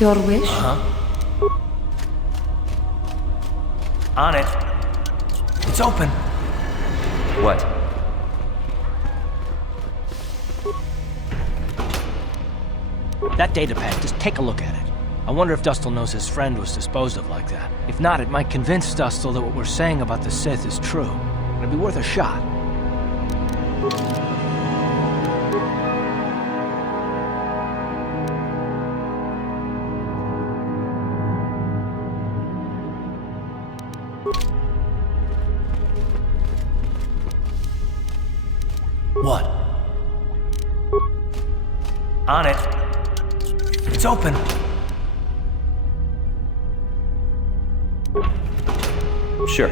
Your wish? Uh-huh. On it. It's open. What? That datapad, just take a look at it. I wonder if Dustil knows his friend was disposed of like that. If not, it might convince Dustil that what we're saying about the Sith is true. It'd be worth a shot. What? On it. It's open. Sure.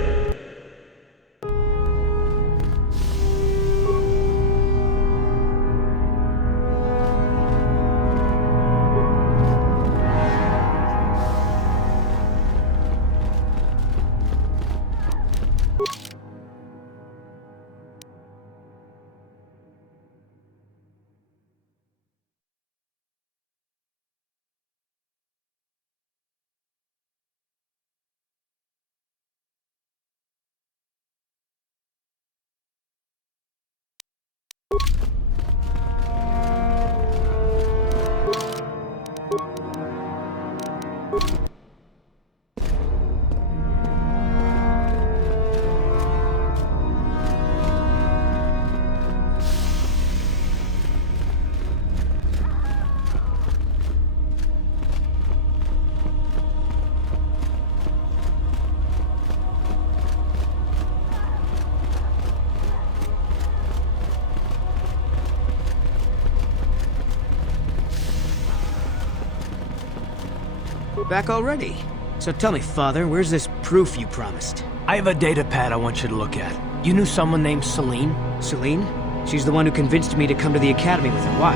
Back already? So tell me, Father, where's this proof you promised? I have a datapad I want you to look at. You knew someone named Celine? Celine? She's the one who convinced me to come to the Academy with her. Why?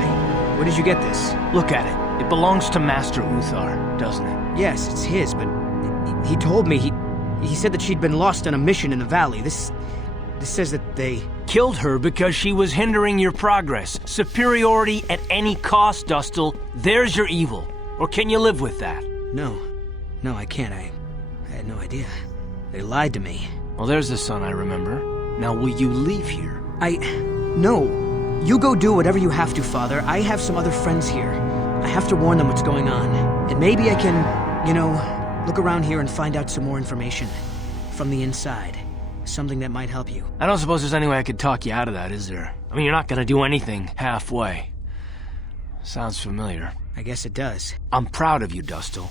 Where did you get this? Look at it. It belongs to Master Uthar, doesn't it? Yes, it's his, but he told me he said that she'd been lost on a mission in the valley. This says that they... Killed her because she was hindering your progress. Superiority at any cost, Dustil. There's your evil. Or can you live with that? No, I can't. I had no idea. They lied to me. Well, there's the son I remember. Now, will you leave here? No. You go do whatever you have to, Father. I have some other friends here. I have to warn them what's going on. And maybe I can, look around here and find out some more information. From the inside. Something that might help you. I don't suppose there's any way I could talk you out of that, is there? I mean, you're not gonna do anything halfway. Sounds familiar. I guess it does. I'm proud of you, Dustil.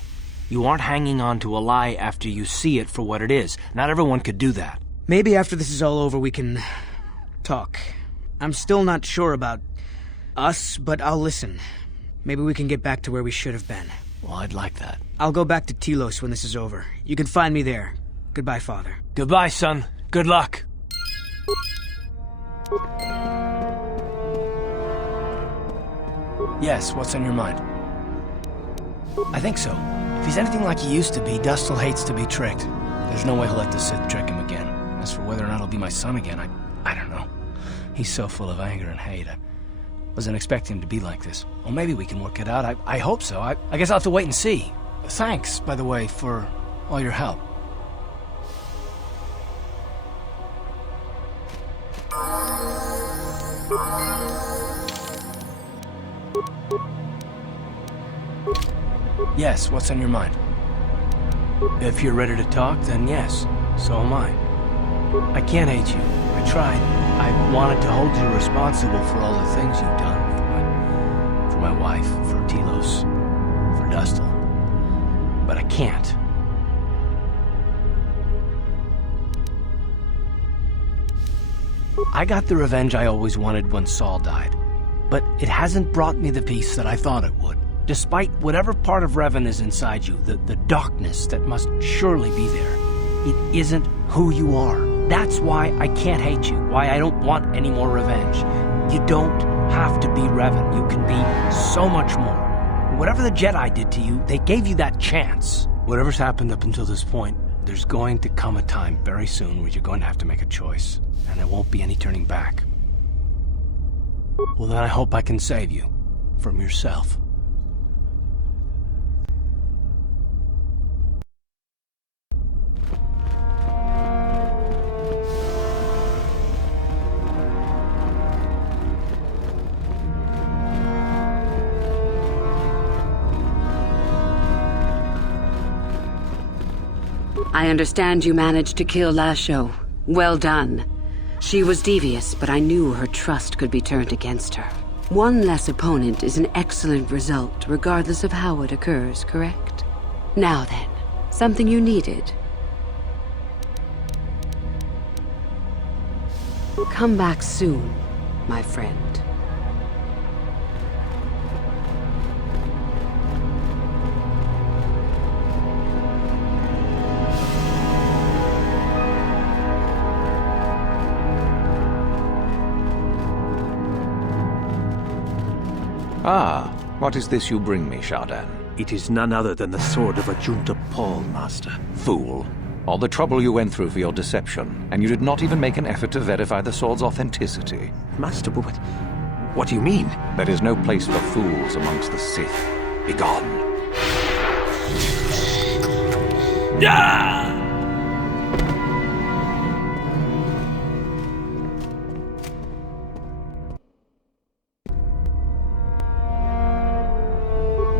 You aren't hanging on to a lie after you see it for what it is. Not everyone could do that. Maybe after this is all over we can... talk. I'm still not sure about us, but I'll listen. Maybe we can get back to where we should have been. Well, I'd like that. I'll go back to Telos when this is over. You can find me there. Goodbye, Father. Goodbye, son. Good luck. Yes, what's on your mind? I think so. If he's anything like he used to be, Dustil hates to be tricked. There's no way he'll let the Sith trick him again. As for whether or not he'll be my son again, I don't know. He's so full of anger and hate. I wasn't expecting him to be like this. Well, maybe we can work it out. I hope so. I guess I'll have to wait and see. Thanks, by the way, for all your help. Yes, what's on your mind? If you're ready to talk, then yes. So am I. I can't hate you. I tried. I wanted to hold you responsible for all the things you've done. For my wife, for Telos, for Dustil. But I can't. I got the revenge I always wanted when Saul died. But it hasn't brought me the peace that I thought it would. Despite whatever part of Revan is inside you, the darkness that must surely be there, it isn't who you are. That's why I can't hate you, why I don't want any more revenge. You don't have to be Revan. You can be so much more. Whatever the Jedi did to you, they gave you that chance. Whatever's happened up until this point, there's going to come a time very soon where you're going to have to make a choice, and there won't be any turning back. Well, then I hope I can save you from yourself. I understand you managed to kill Lasho. Well done. She was devious, but I knew her trust could be turned against her. One less opponent is an excellent result, regardless of how it occurs, correct? Now then, something you needed. Come back soon, my friend. Ah, what is this you bring me, Shardan? It is none other than the sword of Ajunta Paul, Master. Fool. All the trouble you went through for your deception, and you did not even make an effort to verify the sword's authenticity. Master, but what do you mean? There is no place for fools amongst the Sith. Begone.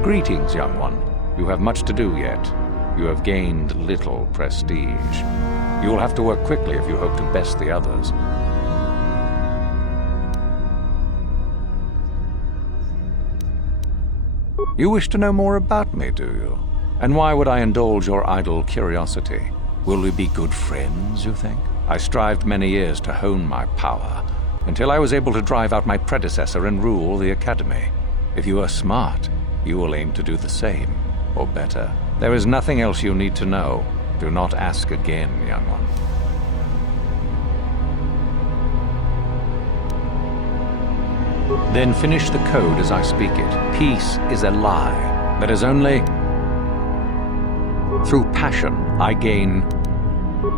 Greetings, young one. You have much to do yet. You have gained little prestige. You will have to work quickly if you hope to best the others. You wish to know more about me, do you? And why would I indulge your idle curiosity? Will we be good friends, you think? I strived many years to hone my power, until I was able to drive out my predecessor and rule the Academy. If you are smart, you will aim to do the same, or better. There is nothing else you need to know. Do not ask again, young one. Then finish the code as I speak it. Peace is a lie. That is only... Through passion, I gain.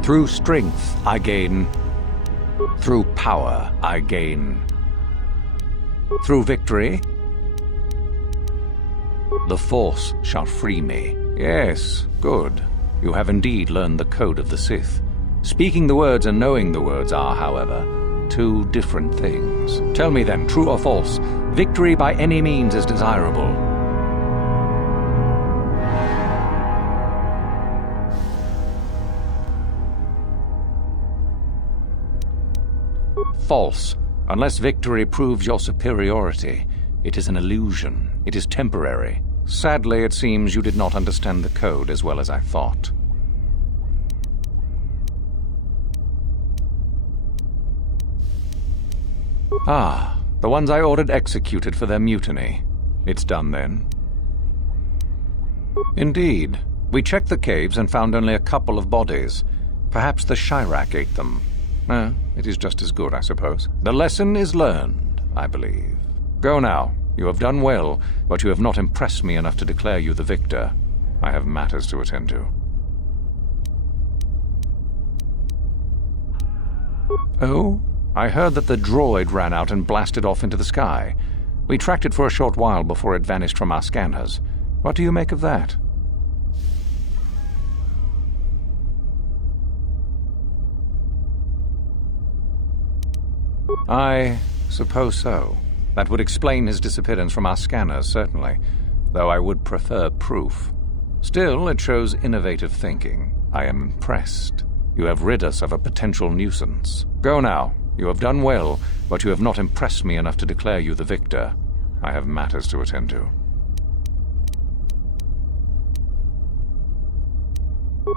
Through strength, I gain. Through power, I gain. Through victory, the Force shall free me. Yes, good. You have indeed learned the code of the Sith. Speaking the words and knowing the words are, however, two different things. Tell me then, true or false, victory by any means is desirable. False. Unless victory proves your superiority, it is an illusion. It is temporary. Sadly, it seems you did not understand the code as well as I thought. Ah, the ones I ordered executed for their mutiny. It's done then. Indeed. We checked the caves and found only a couple of bodies. Perhaps the Chirac ate them. It is just as good, I suppose. The lesson is learned, I believe. Go now. You have done well, but you have not impressed me enough to declare you the victor. I have matters to attend to. Oh? I heard that the droid ran out and blasted off into the sky. We tracked it for a short while before it vanished from our scanners. What do you make of that? I suppose so. That would explain his disappearance from our scanners, certainly, though I would prefer proof. Still, it shows innovative thinking. I am impressed. You have rid us of a potential nuisance. Go now. You have done well, but you have not impressed me enough to declare you the victor. I have matters to attend to.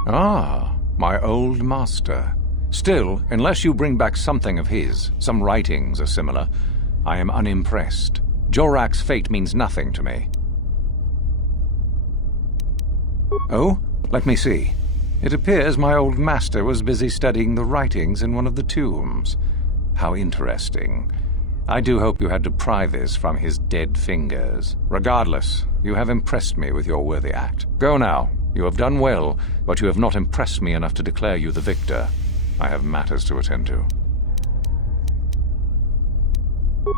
Ah, my old master. Still, unless you bring back something of his, some writings or similar, I am unimpressed. Jorak's fate means nothing to me. Oh, let me see. It appears my old master was busy studying the writings in one of the tombs. How interesting. I do hope you had to pry this from his dead fingers. Regardless, you have impressed me with your worthy act. Go now. You have done well, but you have not impressed me enough to declare you the victor. I have matters to attend to.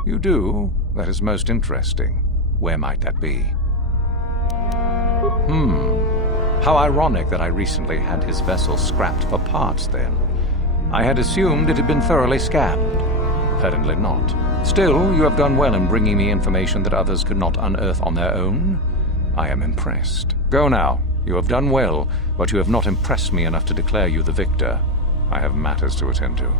You do? That is most interesting. Where might that be? How ironic that I recently had his vessel scrapped for parts then. I had assumed it had been thoroughly scanned. Apparently not. Still, you have done well in bringing me information that others could not unearth on their own. I am impressed. Go now. You have done well, but you have not impressed me enough to declare you the victor. I have matters to attend to.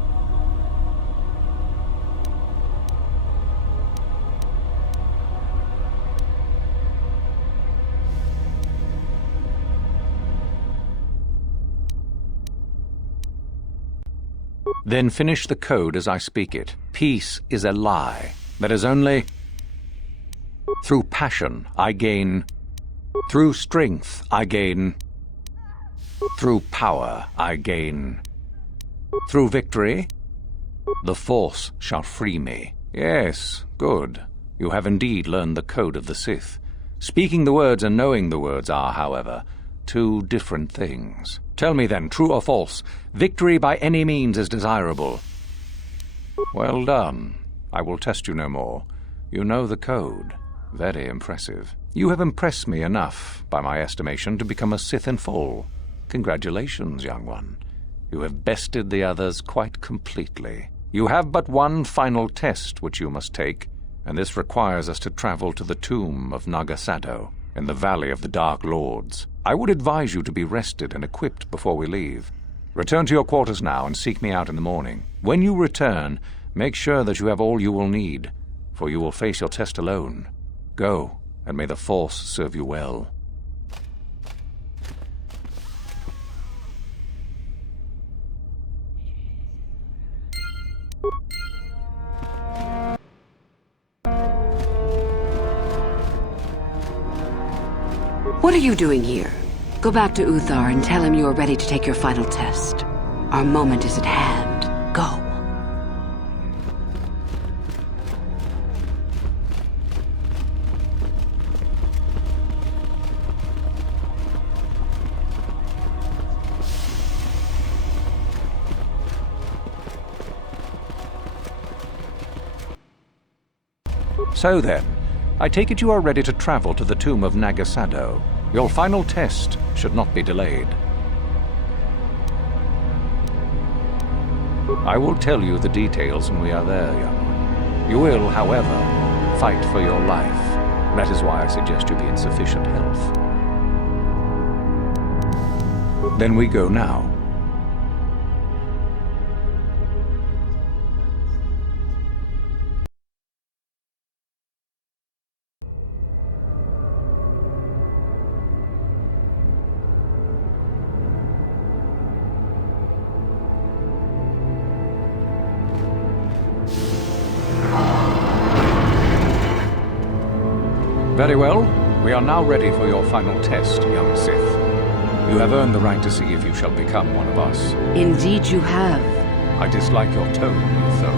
Then finish the code as I speak it. Peace is a lie. That is only... Through passion, I gain... Through strength, I gain... Through power, I gain... Through victory, the Force shall free me. Yes, good. You have indeed learned the code of the Sith. Speaking the words and knowing the words are, however, two different things. Tell me then, true or false, victory by any means is desirable. Well done. I will test you no more. You know the code. Very impressive. You have impressed me enough, by my estimation, to become a Sith in full. Congratulations, young one. You have bested the others quite completely. You have but one final test which you must take, and this requires us to travel to the tomb of Nagasado, in the Valley of the Dark Lords. I would advise you to be rested and equipped before we leave. Return to your quarters now and seek me out in the morning. When you return, make sure that you have all you will need, for you will face your test alone. Go, and may the Force serve you well. What are you doing here? Go back to Uthar and tell him you are ready to take your final test. Our moment is at hand. Go. So then, I take it you are ready to travel to the tomb of Nagasado. Your final test should not be delayed. I will tell you the details when we are there, young one. You will, however, fight for your life. That is why I suggest you be in sufficient health. Then we go now. Very well. We are now ready for your final test, young Sith. You have earned the right to see if you shall become one of us. Indeed you have. I dislike your tone, Uther.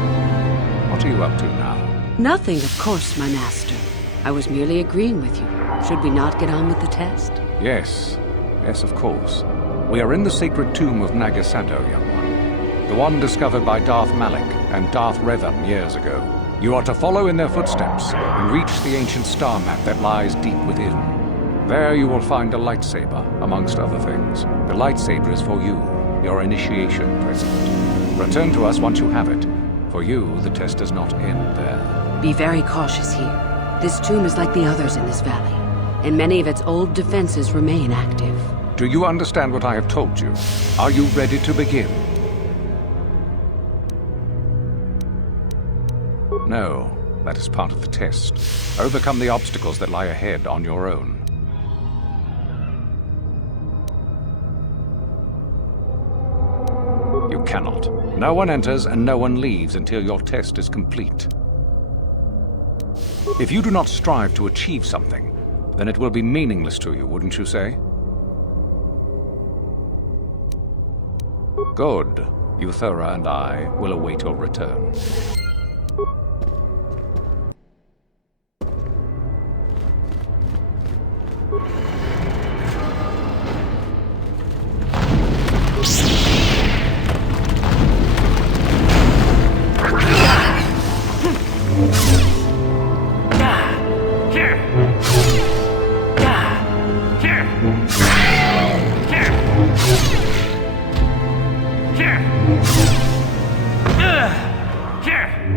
What are you up to now? Nothing, of course, my master. I was merely agreeing with you. Should we not get on with the test? Yes. Yes, of course. We are in the sacred tomb of Nagasado, young one. The one discovered by Darth Malak and Darth Revan years ago. You are to follow in their footsteps and reach the ancient star map that lies deep within. There you will find a lightsaber, amongst other things. The lightsaber is for you, your initiation present. Return to us once you have it. For you, the test does not end there. Be very cautious here. This tomb is like the others in this valley, and many of its old defenses remain active. Do you understand what I have told you? Are you ready to begin? No, that is part of the test. Overcome the obstacles that lie ahead on your own. You cannot. No one enters and no one leaves until your test is complete. If you do not strive to achieve something, then it will be meaningless to you, wouldn't you say? Good. Euthura and I will await your return. Here!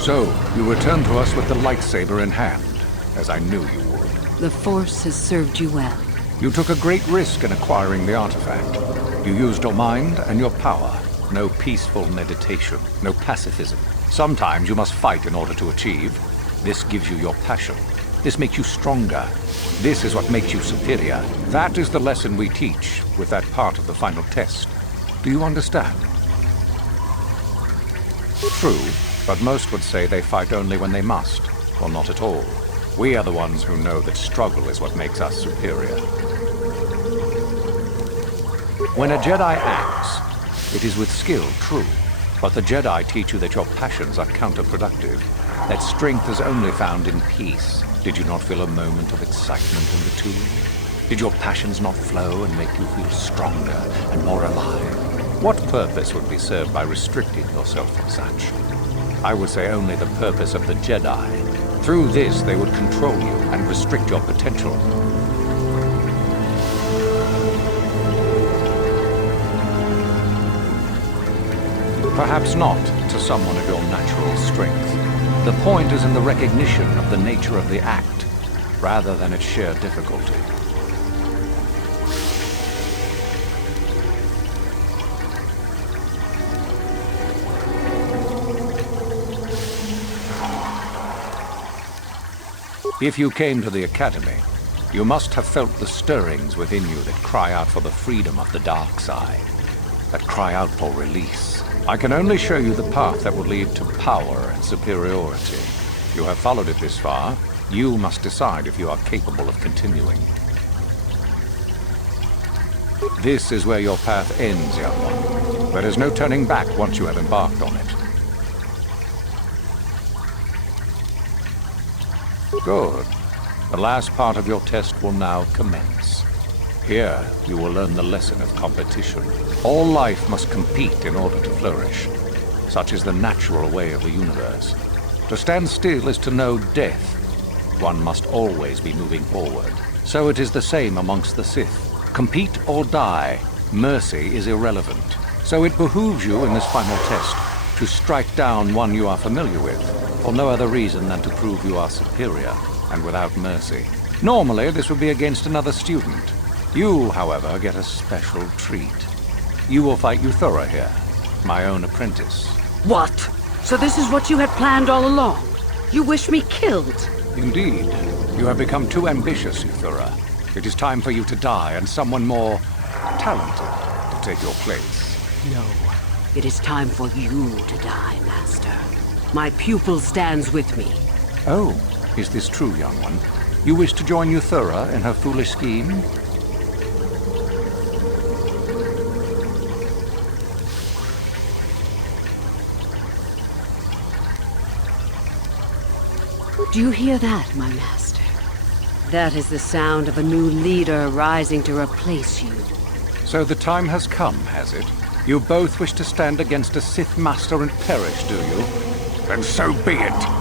So, you return to us with the lightsaber in hand, as I knew you would. The Force has served you well. You took a great risk in acquiring the artifact. You used your mind and your power. no peaceful meditation, no pacifism. Sometimes you must fight in order to achieve. This gives you your passion. This makes you stronger. This is what makes you superior. That is the lesson we teach with that part of the final test. Do you understand? True, but most would say they fight only when they must, or not at all. We are the ones who know that struggle is what makes us superior. When a Jedi acts, it is with skill, true, but the Jedi teach you that your passions are counterproductive, that strength is only found in peace. Did you not feel a moment of excitement in the tomb? Did your passions not flow and make you feel stronger and more alive? What purpose would be served by restricting yourself from such? I would say only the purpose of the Jedi. Through this, they would control you and restrict your potential. Perhaps not to someone of your natural strength. The point is in the recognition of the nature of the act, rather than its sheer difficulty. If you came to the Academy, you must have felt the stirrings within you that cry out for the freedom of the dark side, that cry out for release. I can only show you the path that will lead to power and superiority. You have followed it this far. You must decide if you are capable of continuing. This is where your path ends, young one. There is no turning back once you have embarked on it. Good. The last part of your test will now commence. Here, you will learn the lesson of competition. All life must compete in order to flourish. Such is the natural way of the universe. To stand still is to know death. One must always be moving forward. So it is the same amongst the Sith. Compete or die. Mercy is irrelevant. So it behooves you in this final test to strike down one you are familiar with, for no other reason than to prove you are superior and without mercy. Normally, this would be against another student. You, however, get a special treat. You will fight Euthura here, my own apprentice. What? So this is what you had planned all along? You wish me killed? Indeed. You have become too ambitious, Euthura. It is time for you to die and someone more talented to take your place. No. It is time for you to die, Master. My pupil stands with me. Oh, is this true, young one? You wish to join Euthura in her foolish scheme? Do you hear that, my master? That is the sound of a new leader rising to replace you. So the time has come, has it? You both wish to stand against a Sith Master and perish, do you? Then so be it!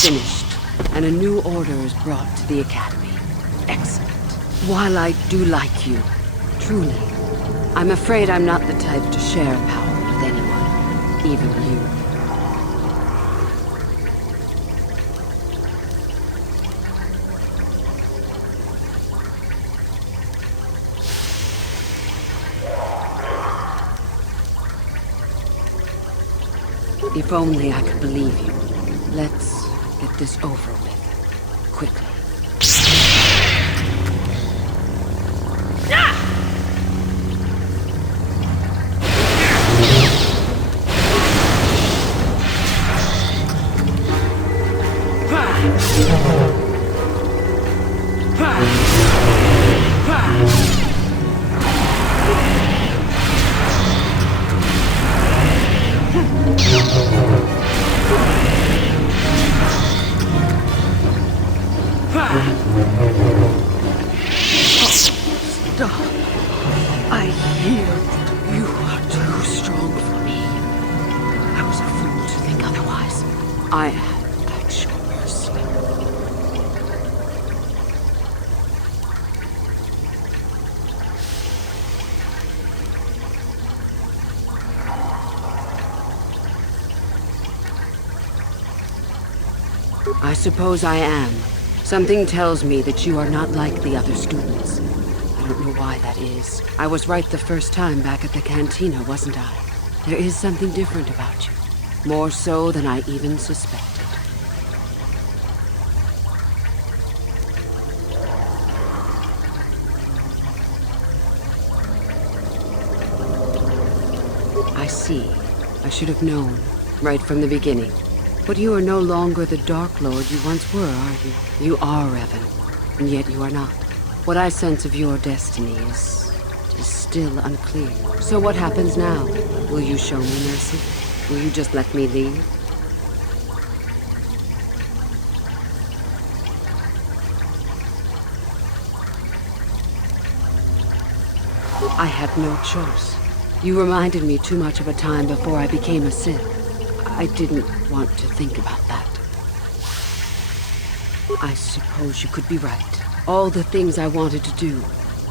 Finished, and a new order is brought to the Academy. Excellent. While I do like you, truly, I'm afraid I'm not the type to share power with anyone, even you. If only I could believe you. Let's get this over with, quickly. I have actual mercy. I suppose I am. Something tells me that you are not like the other students. I don't know why that is. I was right the first time back at the cantina, wasn't I? There is something different about you. More so than I even suspected. I see. I should have known, right from the beginning. But you are no longer the Dark Lord you once were, are you? You are Revan, and yet you are not. What I sense of your destiny is still unclear. So what happens now? Will you show me mercy? Will you just let me leave? I had no choice. You reminded me too much of a time before I became a Sith. I didn't want to think about that. I suppose you could be right. All the things I wanted to do,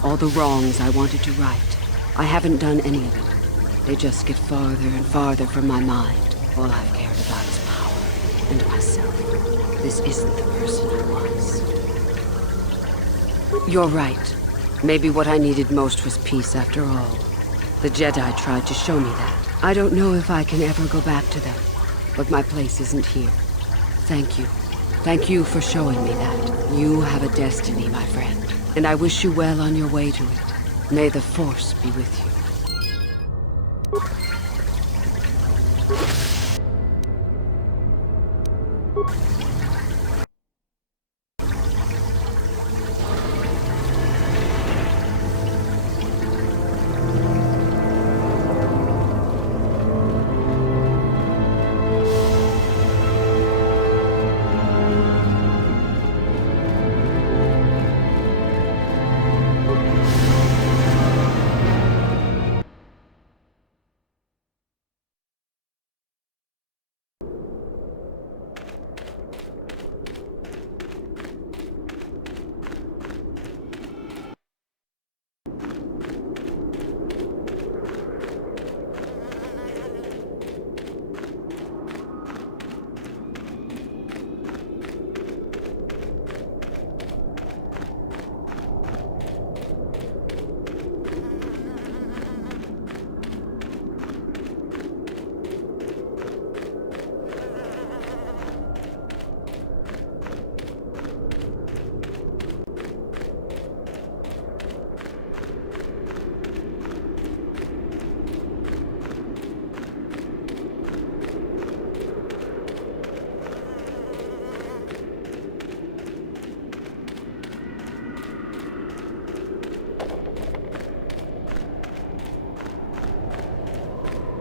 all the wrongs I wanted to right, I haven't done any of it. They just get farther and farther from my mind. All I've cared about is power and myself. This isn't the person I was. You're right. Maybe what I needed most was peace after all. The Jedi tried to show me that. I don't know if I can ever go back to them, but my place isn't here. Thank you. Thank you for showing me that. You have a destiny, my friend, and I wish you well on your way to it. May the Force be with you.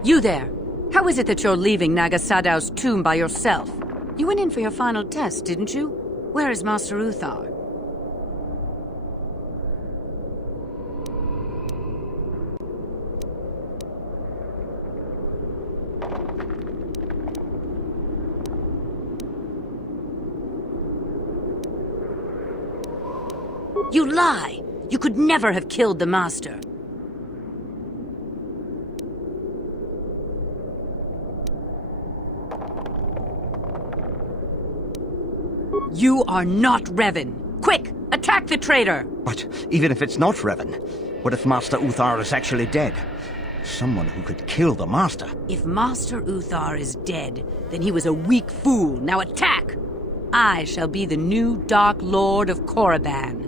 You there! How is it that you're leaving Naga Sadow's tomb by yourself? You went in for your final test, didn't you? Where is Master Uthar? You lie! You could never have killed the Master. You are not Revan. Quick, attack the traitor! But even if it's not Revan, what if Master Uthar is actually dead? Someone who could kill the Master. If Master Uthar is dead, then he was a weak fool. Now attack! I shall be the new Dark Lord of Korriban.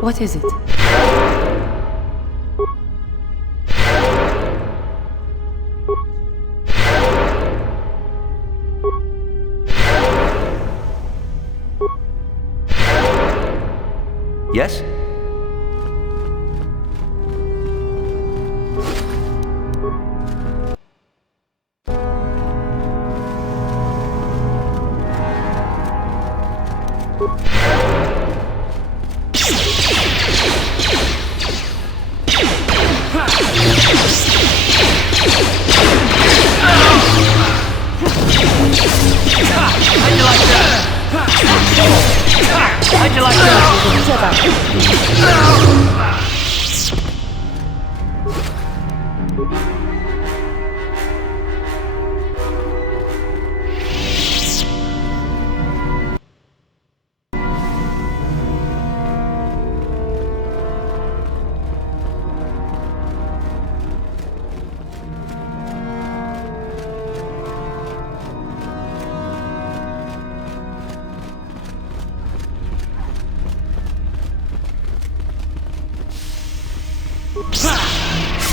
What is it? Yes? How'd you like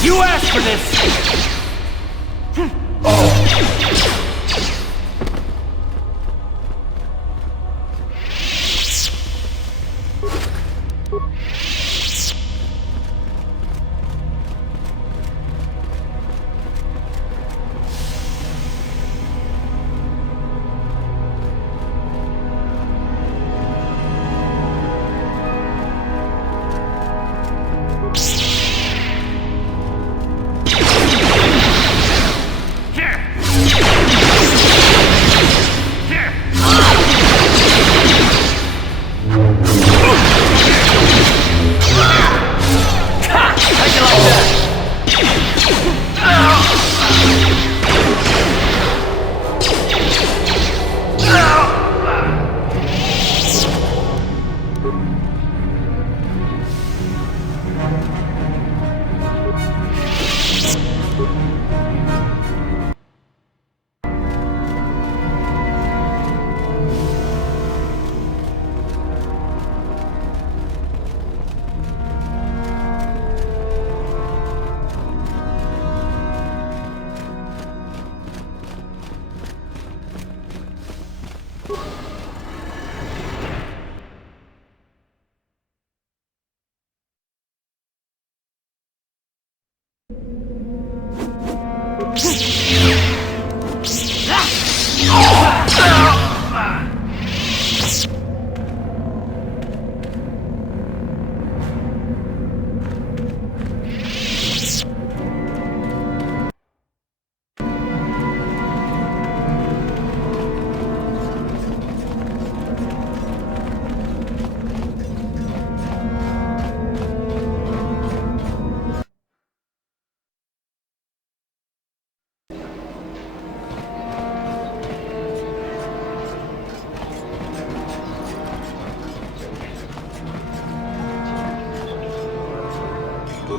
You asked for this!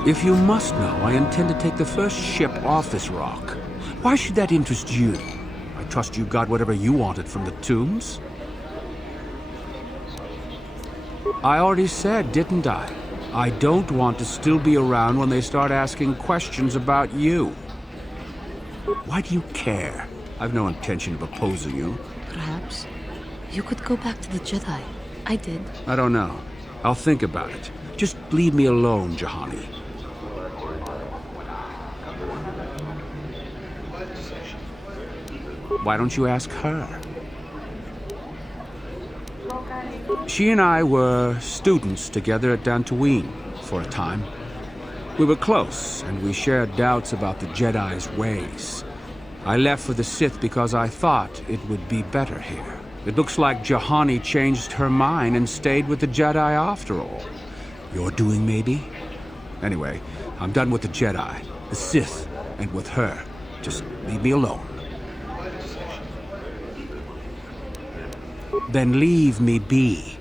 If you must know, I intend to take the first ship off this rock. Why should that interest you? I trust you got whatever you wanted from the tombs? I already said, didn't I? I don't want to still be around when they start asking questions about you. Why do you care? I've no intention of opposing you. Perhaps you could go back to the Jedi. I did. I don't know. I'll think about it. Just leave me alone, Juhani. Why don't you ask her? She and I were students together at Dantooine for a time. We were close, and we shared doubts about the Jedi's ways. I left for the Sith because I thought it would be better here. It looks like Juhani changed her mind and stayed with the Jedi after all. Your doing, maybe? Anyway, I'm done with the Jedi, the Sith, and with her. Just leave me alone. Then leave me be.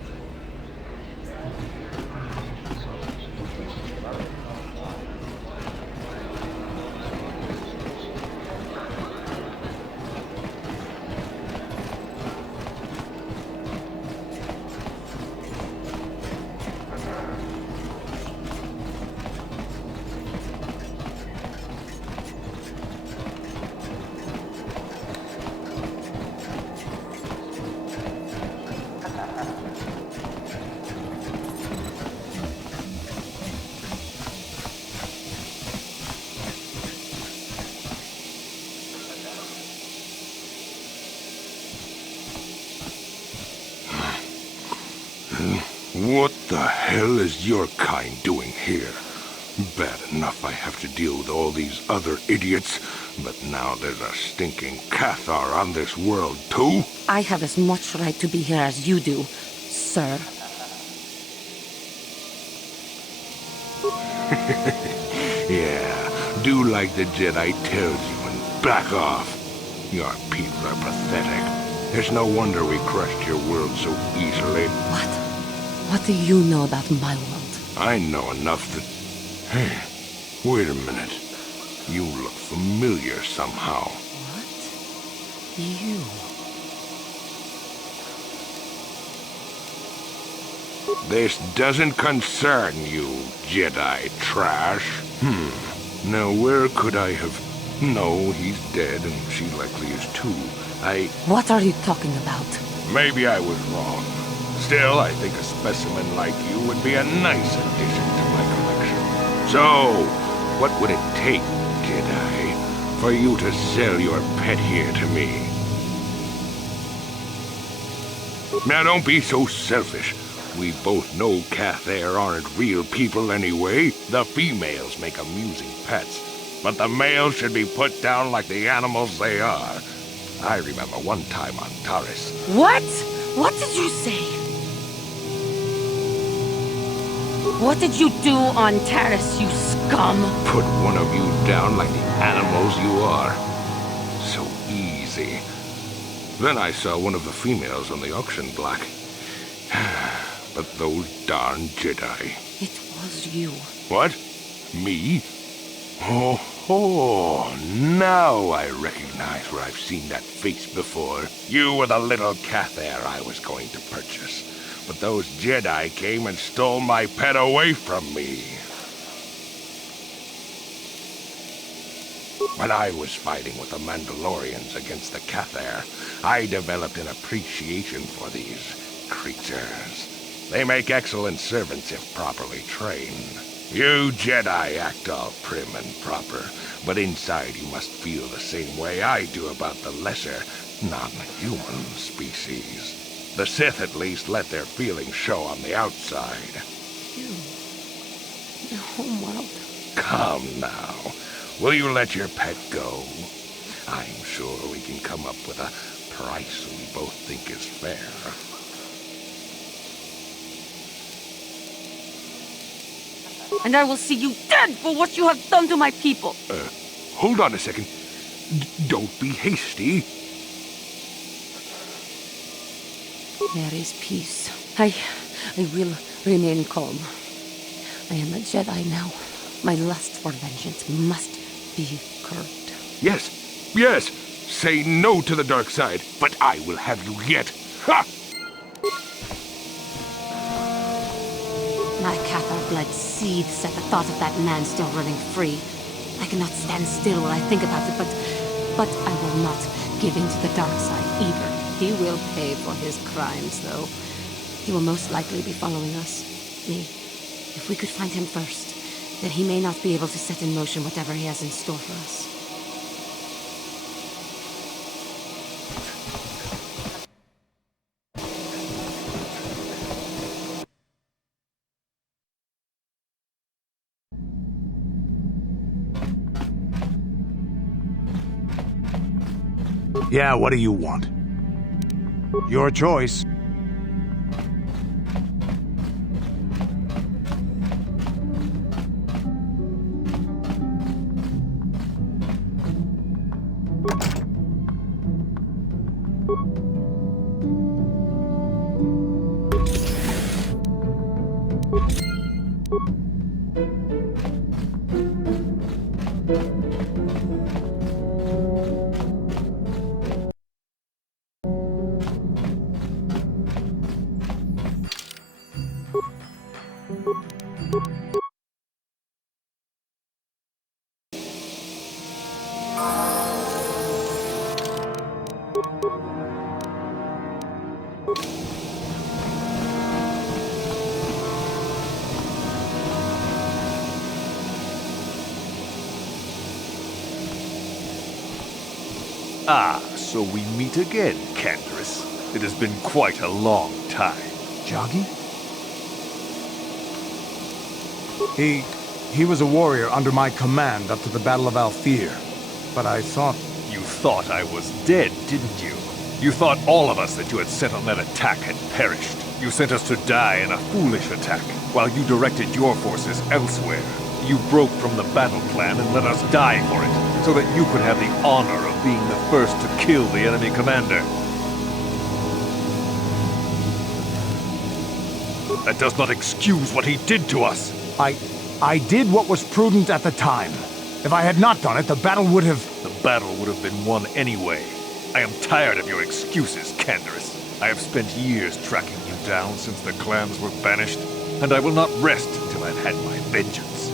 What the hell is your kind doing here? Bad enough I have to deal with all these other idiots, but now there's a stinking Cathar on this world too? I have as much right to be here as you do, sir. Yeah, do like the Jedi tells you and back off. Your people are pathetic. It's no wonder we crushed your world so easily. What? What do you know about my world? I know enough that... Hey, wait a minute. You look familiar somehow. What? You? This doesn't concern you, Jedi trash. Now where could I have... No, he's dead, and she likely is too. What are you talking about? Maybe I was wrong. Still, I think a specimen like you would be a nice addition to my collection. So, what would it take, Jedi, for you to sell your pet here to me? Now don't be so selfish. We both know Cathar aren't real people anyway. The females make amusing pets, but the males should be put down like the animals they are. I remember one time on Taris. What? What did you say? What did you do on Taris, you scum? Put one of you down like the animals you are. So easy. Then I saw one of the females on the auction block. But those darn Jedi. It was you. What? Me? Oh, now I recognize where I've seen that face before. You were the little Cathar I was going to purchase. But those Jedi came and stole my pet away from me. When I was fighting with the Mandalorians against the Cathar, I developed an appreciation for these creatures. They make excellent servants if properly trained. You Jedi act all prim and proper, but inside you must feel the same way I do about the lesser, non-human species. The Sith at least let their feelings show on the outside. You... the homeworld. Come now. Will you let your pet go? I'm sure we can come up with a price we both think is fair. And I will see you dead for what you have done to my people. Hold on a second. Don't be hasty. There is peace. I will remain calm. I am a Jedi now. My lust for vengeance must be curbed. Yes. Say no to the dark side, but I will have you yet. Ha! My Cathar blood seethes at the thought of that man still running free. I cannot stand still when I think about it, but I will not give in to the dark side either. He will pay for his crimes, though. He will most likely be following us. Me. If we could find him first, then he may not be able to set in motion whatever he has in store for us. Yeah, what do you want? Your choice. Ah, so we meet again, Canderous. It has been quite a long time. Joggy? He was a warrior under my command up to the Battle of Alfir. But I thought... You thought I was dead, didn't you? You thought all of us that you had sent on that attack had perished. You sent us to die in a foolish attack, while you directed your forces elsewhere. You broke from the battle plan and let us die for it, so that you could have the honor of being the first to kill the enemy commander. That does not excuse what he did to us. I did what was prudent at the time. If I had not done it, the battle would have... The battle would have been won anyway. I am tired of your excuses, Canderous. I have spent years tracking you down since the clans were banished, and I will not rest until I've had my vengeance.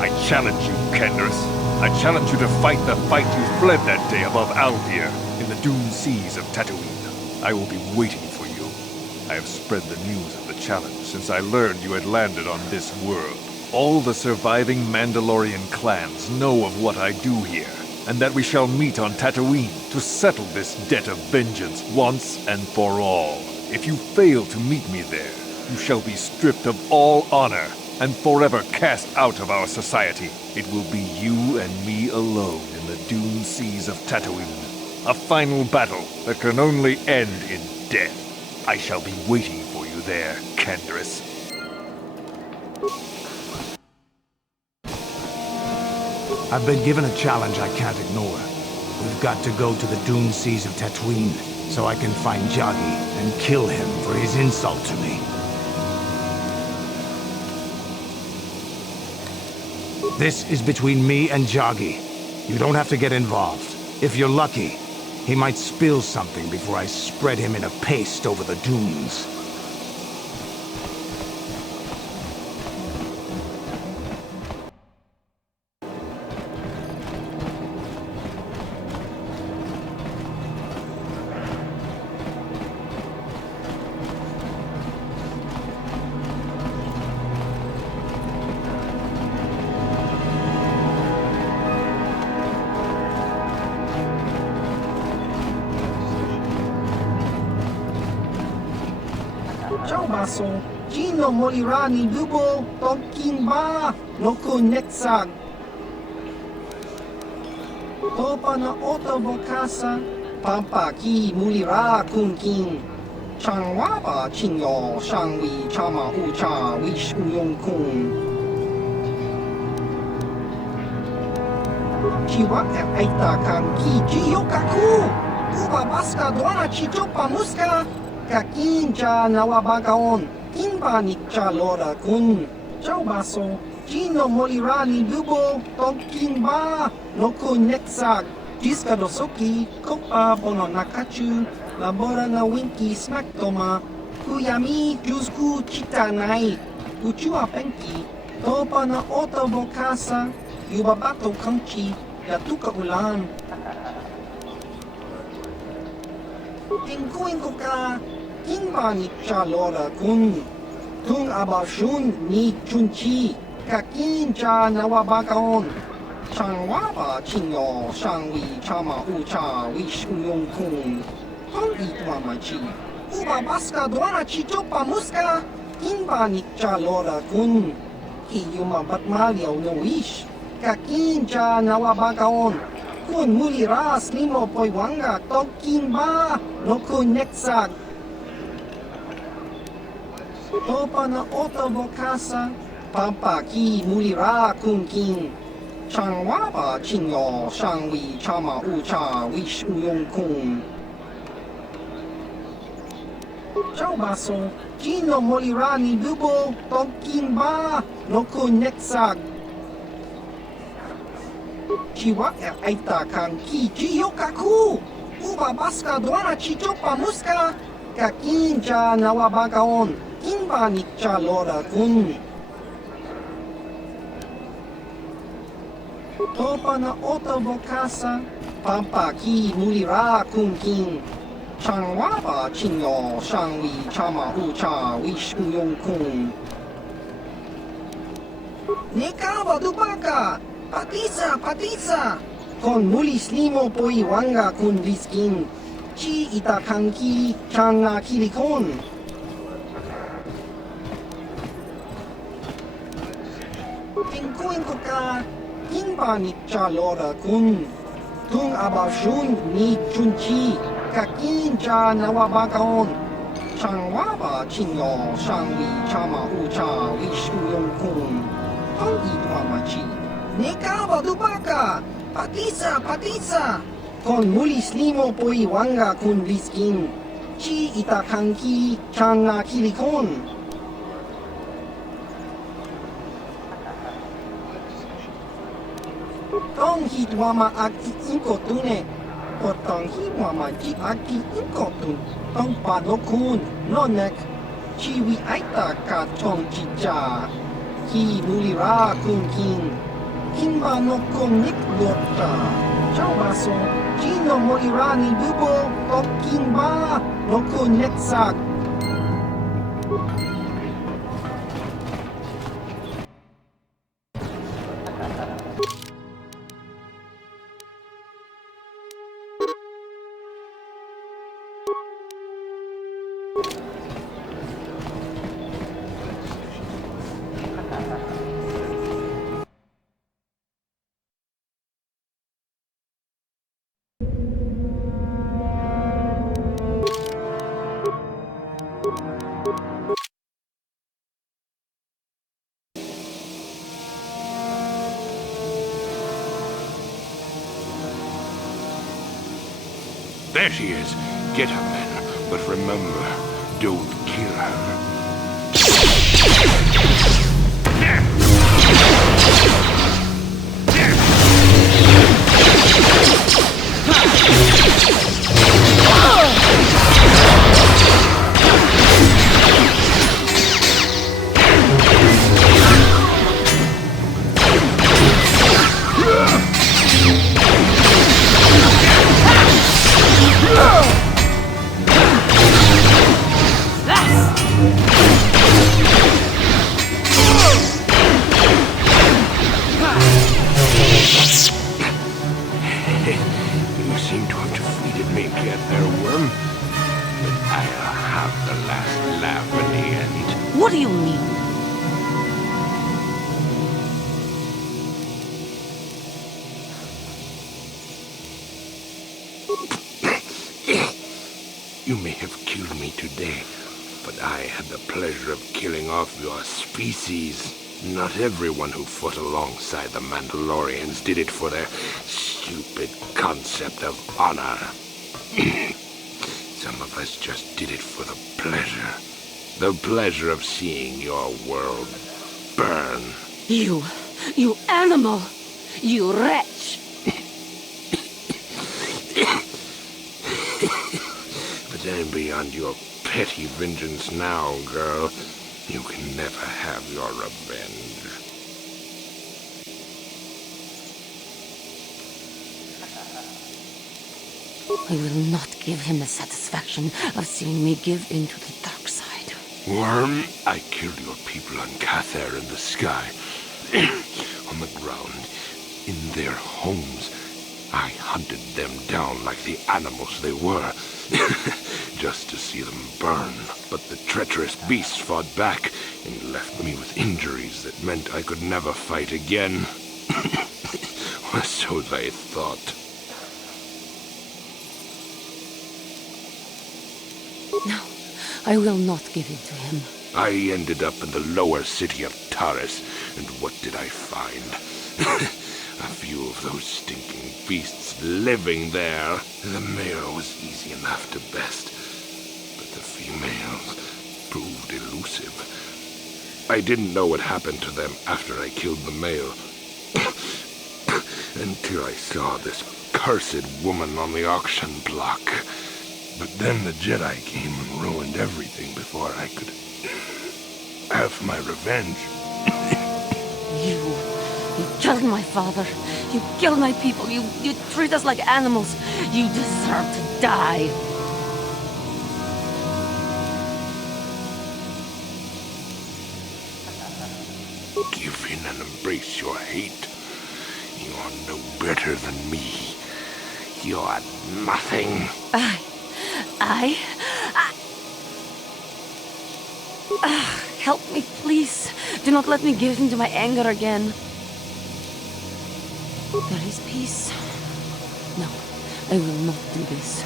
I challenge you, Canderous. I challenge you to fight the fight you fled that day above Alfir, in the dune seas of Tatooine. I will be waiting for you. I have spread the news of the challenge since I learned you had landed on this world. All the surviving Mandalorian clans know of what I do here, and that we shall meet on Tatooine to settle this debt of vengeance once and for all. If you fail to meet me there, you shall be stripped of all honor and forever cast out of our society. It will be you and me alone in the dune seas of Tatooine. A final battle that can only end in death. I shall be waiting for you there, Canderous. I've been given a challenge I can't ignore. We've got to go to the dune seas of Tatooine, so I can find Jagi and kill him for his insult to me. This is between me and Jagi. You don't have to get involved. If you're lucky, he might spill something before I spread him in a paste over the dunes. Ciao baso, Gino Molirani Dubo, Tonkin Ba, Noko Netsag. Topa na Ota Vokasa, Pampa Ki Mulira Kunkin. Changwaba Chinyo, Shangwi Chama Ucha, Wish Uyong Kun. Chiwaka Aita Kanki, Jiyokaku, Uba Baska Dwana Chichopa Muska. Kakincha nawabagaon, kimba nikcha lora kun. Ciao baso, Gino Molirani Dubo, Tonkin Ba, Noko Netsag. Jiska dosoki, Kopa Bono Nakachu, Labora na Winki Smaktoma, Kuyami Juzku Chitanai, Uchua Penki, Topa na Ota Vokasa, Yubabato Kanchi, Yatuka Ulan. Tingkuin ko ka, kimba ni Chalora kun. Tung abashun ni chunchi, kakin cha nawabakaon. Changwaba chinyo, shangwi chama ucha, wish uyong kun. Tong itwa machi, uba baska dwana chichopa muska, kimba ni Chalora kun. Kiyuma batmalyaw no wish, kakin cha nawabakaon. Kun muliras limo poiwanga Tonkin Ba, Noko Netsag. Topa na Ota Vokasa, Pampa Ki Mulira Kunkin. Changwaba Chinyo, Shangwi Chama Ucha, Wish Uyong Kun. Ciao baso, Gino Molirani Dubo, Tonkin Ba, Noko Netsag. Chiwaka Aita Kanki, Jiyokaku, Uba Baska Dwana Chichopa Muska, Kakincha nawabagaon, kimba nikcha lora kun. Topa na Ota Vokasa, Pampa Ki Mulira Kunkin. Changwaba Chinyo, Shangwi Chama Ucha, Wish Uyong Kun. Nekawa Dubaka, Patisa! Kon mulis limo poiwanga kun viskin. Chi itakanki changa kilikon. Kakinbani Chalora Kun. Tung Abashun Ni Chunchi. Kakinja Nawabakaon. Changwaba Chinyo Shangwi Chama Ucha Wishu Yong Kun. Tong Itwamachi. Nekaba Dubaka. Patisa. Kon mulis limo poi wanga kun bliskin. Chi itakanki changa kilikon. Tong hitwama aki inkotune. Potong hitwama ji aki inkotun. Tong padokun nonek. Chiwi aita ka chong chicha. Ki mulira kun kin. Kinba no kong nik lota. Ciao baso. Chino morirani bubo. Tokin ba. Loko netsak. There she is. Get her, men. But remember, don't kill her. You seem to have defeated me, Cat Airworm. But I'll have the last laugh in the end. What do you mean? You may have killed me today, but I had the pleasure of killing off your species. Not everyone who fought alongside the Mandalorians did it for their stupid concept of honor. Some of us just did it for the pleasure. The pleasure of seeing your world burn. You animal! You wretch! But I'm beyond your petty vengeance now, girl. You can never have your revenge. I will not give him the satisfaction of seeing me give in to the dark side. Worm, I killed your people on Cather in the sky. On the ground, in their homes. I hunted them down like the animals they were, just to see them burn. But the treacherous beasts fought back and left me with injuries that meant I could never fight again. Or so they thought. No, I will not give in to him. I ended up in the lower city of Taris, and what did I find? A few of those stinking beasts living there. The male was easy enough to best, but the females proved elusive. I didn't know what happened to them after I killed the male. Until I saw this cursed woman on the auction block. But then the Jedi came and ruined everything before I could have my revenge. You killed my father. You killed my people. You treat us like animals. You deserve to die. Give in and embrace your hate. You're no better than me. You're nothing. Help me, please. Do not let me give in to my anger again. There is peace. No, I will not do this.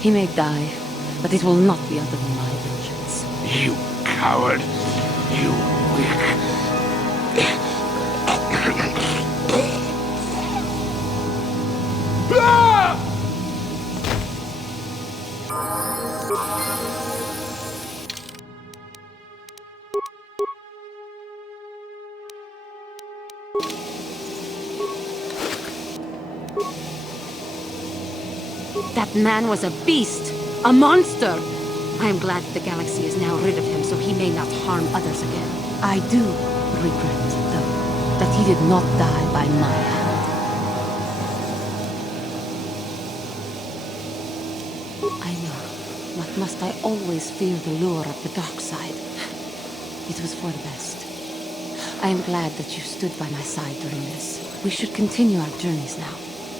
He may die, but it will not be under my vengeance. You coward! You weak... That man was a beast! A monster! I am glad the galaxy is now rid of him so he may not harm others again. I do regret, though, that he did not die by my hand. I know, but must I always fear the lure of the dark side? It was for the best. I am glad that you stood by my side during this. We should continue our journeys now.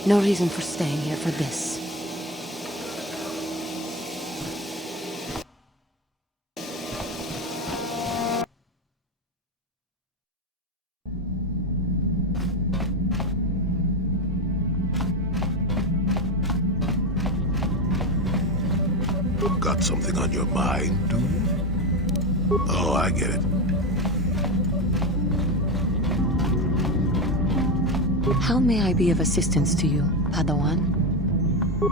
No reason for staying here for this. Got something on your mind, do you? Oh, I get it. How may I be of assistance to you, Padawan?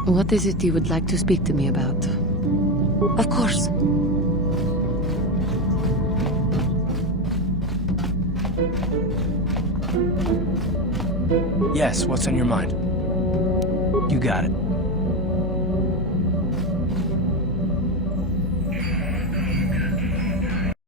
What is it you would like to speak to me about? Of course. Yes, what's on your mind? You got it.